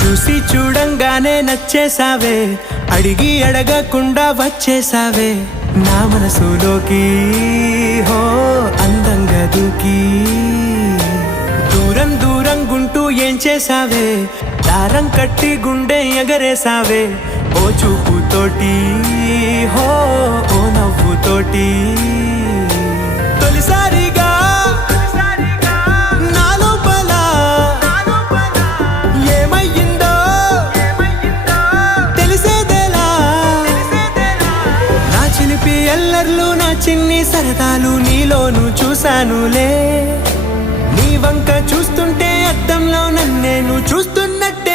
చూసి చూడంగానే నచ్చేసావే, అడిగి అడగకుండా వచ్చేసావే నా మనసులోకి. హో అందంగా దూకి దూరం దూరం గుంటూ ఏం చేసావే, దారం కట్టి గుండె ఎగరేసావే ఓ చూపుతోటి. హో ఓ నవ్వుతోటి తొలిసారిగా నా లోపల ఏమయ్యిందో తెలిసేదేలా. నా చిలిపి ఎల్లర్లు నా చిన్ని సరదాలు నీలోను చూశానులే. నీ వంక చూస్తుంటే అద్దంలో నన్నేను చూస్తున్నట్టు